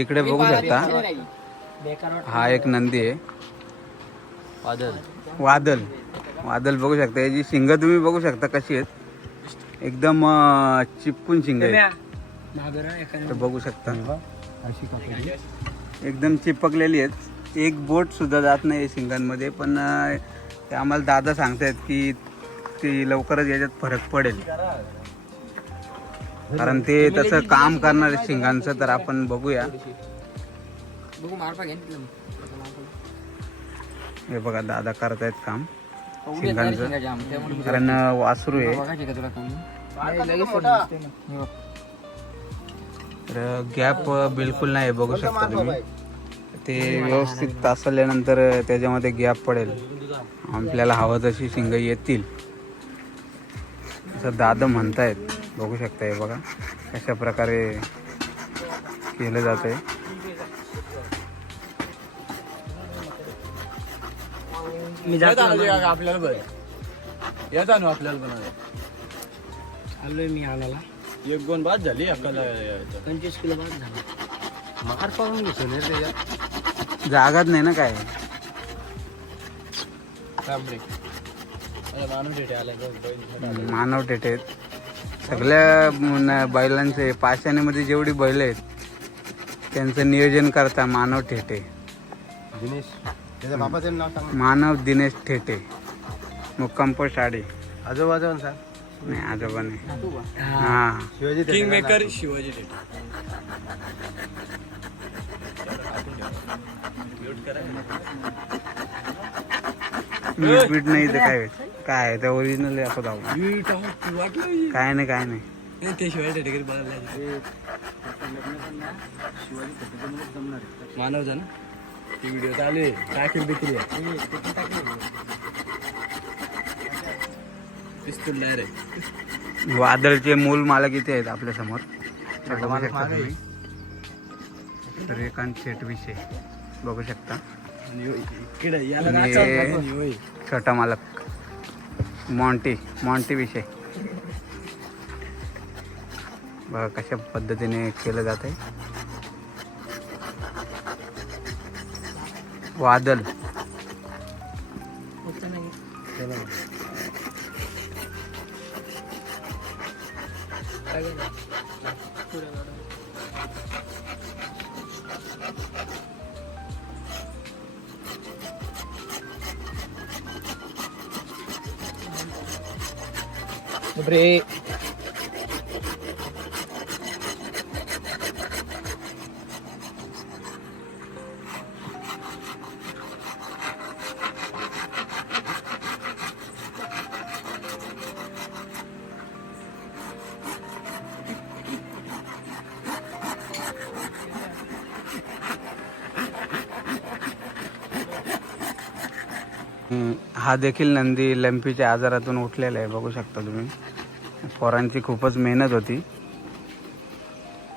इकडे बघू शकता. हा एक नंदी आहे. वादळ वादल. वादल बघू शकता. याची शिंग तुम्ही बघू शकता कशी आहेत. एकदम चिपकून शिंग आहेत. तर बघू शकता एकदम चिपकलेली आहेत. एक बोट सुद्धा जात नाही शिंगांमध्ये पण आम्हाला दादा सांगतायत की ती लवकरच याच्यात फरक पडेल. कारण ते तसं काम करणार आहे शिंगांचं तर आपण बघूया. बघू मारपा घे हे बघा दादा करतायत काम. शिंगांचं. कारण वासरू आहे. तर गॅप बिलकुल नाही बघू शकता तुम्ही. ते व्यवस्थित तासल्यानंतर त्याच्यामध्ये गॅप पडेल. आपल्याला हवं तशी शिंग येतील. असं दादा म्हणतायत. बघू शकता हे बघा. कशा प्रकारे केलं जात आहे मी जातो आपल्याला आणू आपल्याला बनवायला आलोय मी एक दोन बाद झाली आपल्याला पंचवीस किलो बाद झाला. मार पाहून घेतो ना त्याच्यात जागाच नाही ना काय? माणूस भेटे आला मानव टेटे आहेत सगळ्या न- बैलांचे पाषाणीमध्ये जेवढी बैल आहेत त्यांचं नियोजन करता मानव ठेटे दिनेश. त्याच्या बापाचं नाव सांग. मानव दिनेश ठेटे मुक्काम आजोबाचं सांग. नाही आजोबा नाही. हा. शिवाजी किंग मेकर शिवाजी मीठ बीट नाही तर काय काय आहे, ते ओरिजिनल असं दाखव. काय नाही काय नाही. ते शिवाजी टेकर मानव ना ती व्हिडिओ चालू आहे. टाकील देखील पिस्तूल डायरेक्ट वादळचे मूल मालक किती आहेत आपल्यासमोर. सूर्यकांत शेट विषय. बघू शकता. छोटा मालक. मॉन्टी मॉन्टी विषय. बघा कशा पद्धतीने केलं जात आहे वादल. बापरे हम्म, हा देखील नंदी लंपीच्या आजारातून उठलेला आहे बघू शकता तुम्ही. पोरांची खूपच मेहनत होती.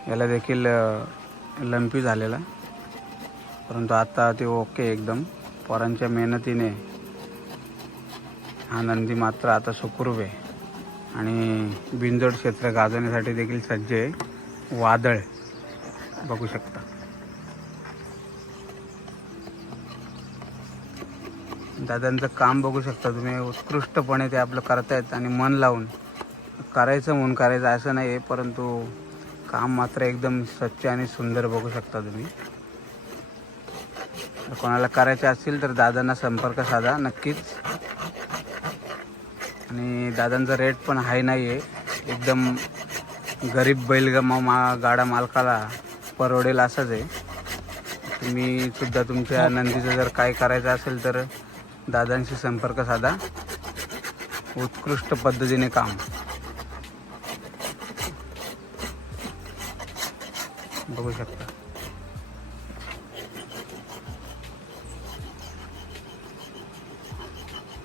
याला देखील लंपी झालेला. परंतु आत्ता ते ओके एकदम. पोरांच्या मेहनतीने हा नंदी मात्र आता सुखरूप आहे. आणि बिंजोड क्षेत्र गाजवण्यासाठी देखील सज्ज आहे. वादळ. बघू शकता. दादांचं काम बघू शकता तुम्ही. उत्कृष्टपणे ते आपलं करतायत आणि मन लावून. करायचं म्हणून करायचं असं नाही आहे परंतु काम मात्र एकदम स्वच्छ आणि सुंदर बघू शकता तुम्ही. कोणाला करायचे असतील तर दादांना संपर्क साधा नक्कीच. आणि दादांचा रेट पण हाय नाही आहे एकदम गरीब बैलगामा मा गाडा मालकाला परवडेल असंच आहे. तुम्ही सुद्धा तुमच्या नंदीचं जर काय करायचं असेल तर दादांशी संपर्क साधा. उत्कृष्ट पद्धतीने काम. बघू शकता.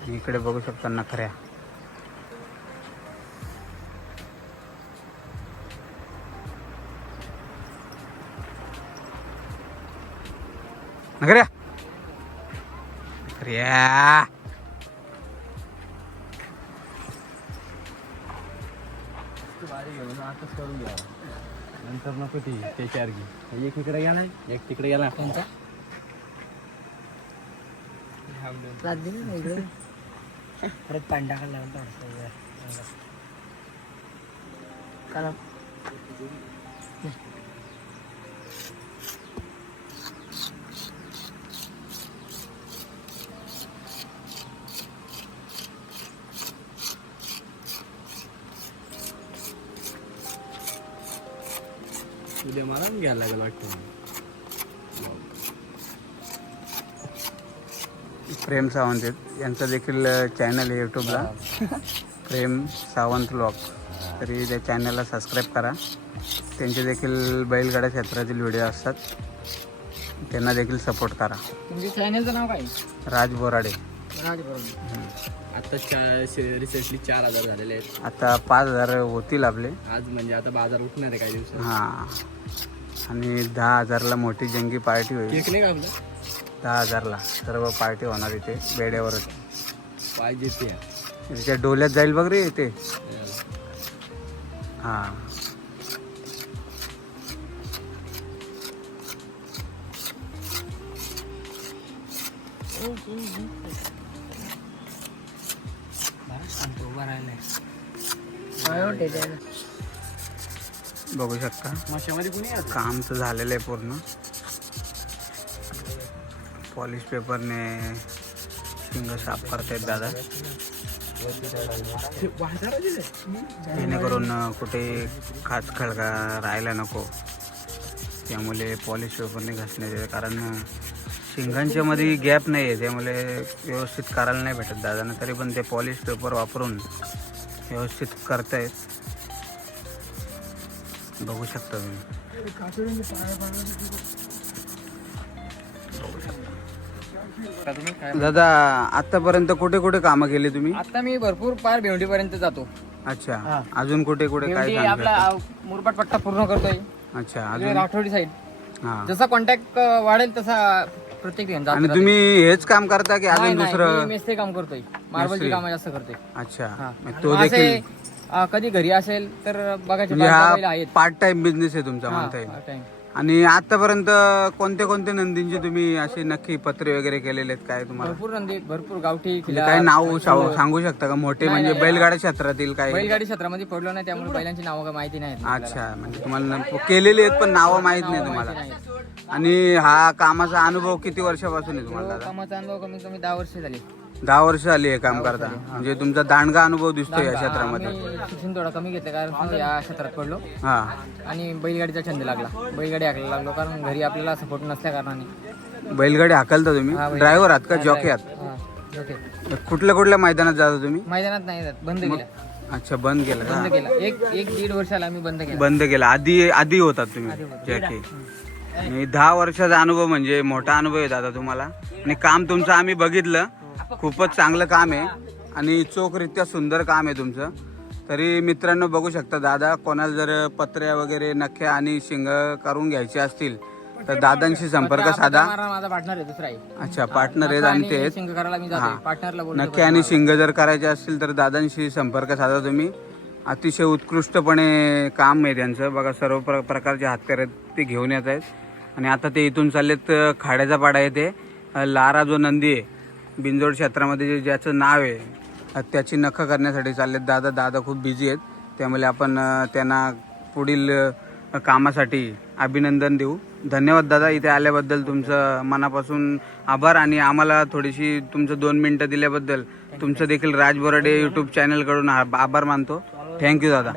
इकडे बघू शकता नखऱ्या. नखऱ्या! नखऱ्या भारी घेऊन आताच करून घ्या. नंतर नको ती ते चार घे. एक इकडे गेला एक तिकडे गेला. कोणता? परत पांडा खाल्ला कारण उद्या मला पण घ्यायला लागेल वाटतं. प्रेम सावंत आहेत. यांचं देखील चॅनल आहे यूट्यूबला प्रेम सावंत ब्लॉग तरी त्या चॅनलला सबस्क्राईब करा. त्यांचे देखील बैलगाड्या क्षेत्रातील व्हिडिओ असतात. त्यांना देखील सपोर्ट करा. तुमच्या चॅनलचं नाव काय? राज बोराडे. राज बरोबर आता रिसेंटली चार हजार झालेले आहेत. आता पाच हजार होतील आपले. आज म्हणजे आता बाजार उठणार आहे काही दिवसात. हां. आणि दहा हजारला मोठी जंगी पार्टी होईल. केक नाही का आपलं? दहा हजारला. सर्व पार्टी होणार इथे बेड्यावरच पाहिजे ते त्याच्या डोल्यात जाईल बघ रे इथे. हां. सांगतो उभा राहिलाय. बघू शकता. माशामध्ये कुणी आहे? काम तर झालेलं आहे पूर्ण. पॉलिश पेपरने शिंग साफ करतायत दादा. जेणेकरून कुठे खाच खळगा राहायला नको. त्यामुळे पॉलिश पेपरने घासण्यात येते कारण शिंगांच्या मध्ये गॅप नाही आहे त्यामुळे व्यवस्थित करायला नाही भेटत दादांना तरी पण ते पॉलिश पेपर वापरून व्यवस्थित करतायत. बघू शकता तुम्ही दादा आतापर्यंत कुठे कुठे कामं केली तुम्ही? आता मी भरपूर पार भेवडी पर्यंत जातो. अच्छा. अजून कुठे कुठे काय भेवडी आपला? मुरबाड पट्टा पूर्ण करतोय. अच्छा अजून? राठोडी साईड हा. जसा कॉन्टॅक्ट वाढेल तसा प्रत्येक ठिकाणी जात आणि राहते. तुम्ही हेच काम करता की नाही, अजून नाही, दुसरं मेस्त्री काम करतोय. मार्बलची कामं जास्त करतोय. अच्छा. हा. मग तो असे, देखील कधी घरी असेल तर बघायचे म्हणजे पाच-सहा बैल हा आहेत. पार्ट टाइम बिझनेस आहे तुमचा हा, म्हणता येईल. part time. आणि आतापर्यंत कोणते कोणते नंदींचे तुम्ही असे नक्की पत्रे वगैरे केलेले आहेत? काय तुम्हाला? भरपूर नंदी भरपूर गावठी म्हणजे काय नाव सांगू शकता का? मोठे नाही, म्हणजे नाही. बैलगाड्या क्षेत्रातील काय बैलगाडी क्षेत्रामध्ये पडलो नाही त्यामुळे बैलांची नावं काय माहिती नाहीत अच्छा म्हणजे तुम्हाला न- केलेली आहेत पण नावं माहीत नाही तुम्हाला. आणि हा कामाचा अनुभव किती वर्षापासून आहे तुम्हाला दादा? कामाचा अनुभव कमीत कमी दहा वर्ष झाली. दहा वर्ष आली हे काम करता. म्हणजे तुमचा दांडगा अनुभव दिसतोय या क्षेत्रामध्ये. आम्ही शिक्षण थोडं कमी घेतलं कारण या क्षेत्रात पडलो. हा. आणि बैलगाडीचा छंद लागला. बैलगाडी हाकला लागलो कारण घरी आपल्याला सपोर्ट नसल्या कारणाने. बैलगाडी हाकलता तुम्ही? ड्रायव्हर आहात का? जॉकी आहात? हा, ओके कुठल्या कुठल्या मैदानात जाता तुम्ही? मैदानात नाही जात बंद केलं अच्छा बंद केलं का? बंद केलं. एक एक दीड वर्षाला आम्ही बंद केलं. बंद केलं. आधी आधी होतात तुम्ही. जॅकी आणि दहा वर्षाचा अनुभव म्हणजे मोठा अनुभव आहे दादा तुम्हाला. आणि काम तुमचं आम्ही बघितलं. खूपच चांगलं काम आहे. आणि चोखरित्या सुंदर काम आहे तुमचं. तरी मित्रांनो बघू शकता दादा कोणाला जर पत्र्या वगैरे नख्या आणि शिंग करून घ्यायचे असतील तर दादांशी संपर्क साधा. माझा पार्टनर आहे दुसरा अच्छा पार्टनर आहेत आणि ते आहेत. सिंग करायला मी जातो पार्टनरला बोलतो नक्की आणि शिंग जर करायचे असतील तर दादांशी संपर्क साधा तुम्ही. अतिशय उत्कृष्टपणे काम आहे त्यांचं. बघा सर्व प्र प्रकारचे हातकरे ते घेऊन येत आहेत. आणि आता ते इथून चाललेत खाड्याचा पाडा येते लारा जो नंदी आहे बिंजोड क्षेत्रामध्ये जे ज्याचं नाव आहे त्याची नखं करण्यासाठी चाललेत. दादा दादा खूप बिझी आहेत. त्यामुळे आपण त्यांना पुढील कामासाठी अभिनंदन देऊ. धन्यवाद दादा इथे आल्याबद्दल तुमचं मनापासून आभार आणि आम्हाला थोडीशी तुमचं दोन मिनटं दिल्याबद्दल तुमचं देखील राज बोराडे यूट्यूब चॅनलकडून आभार मानतो. थँक्यू दादा.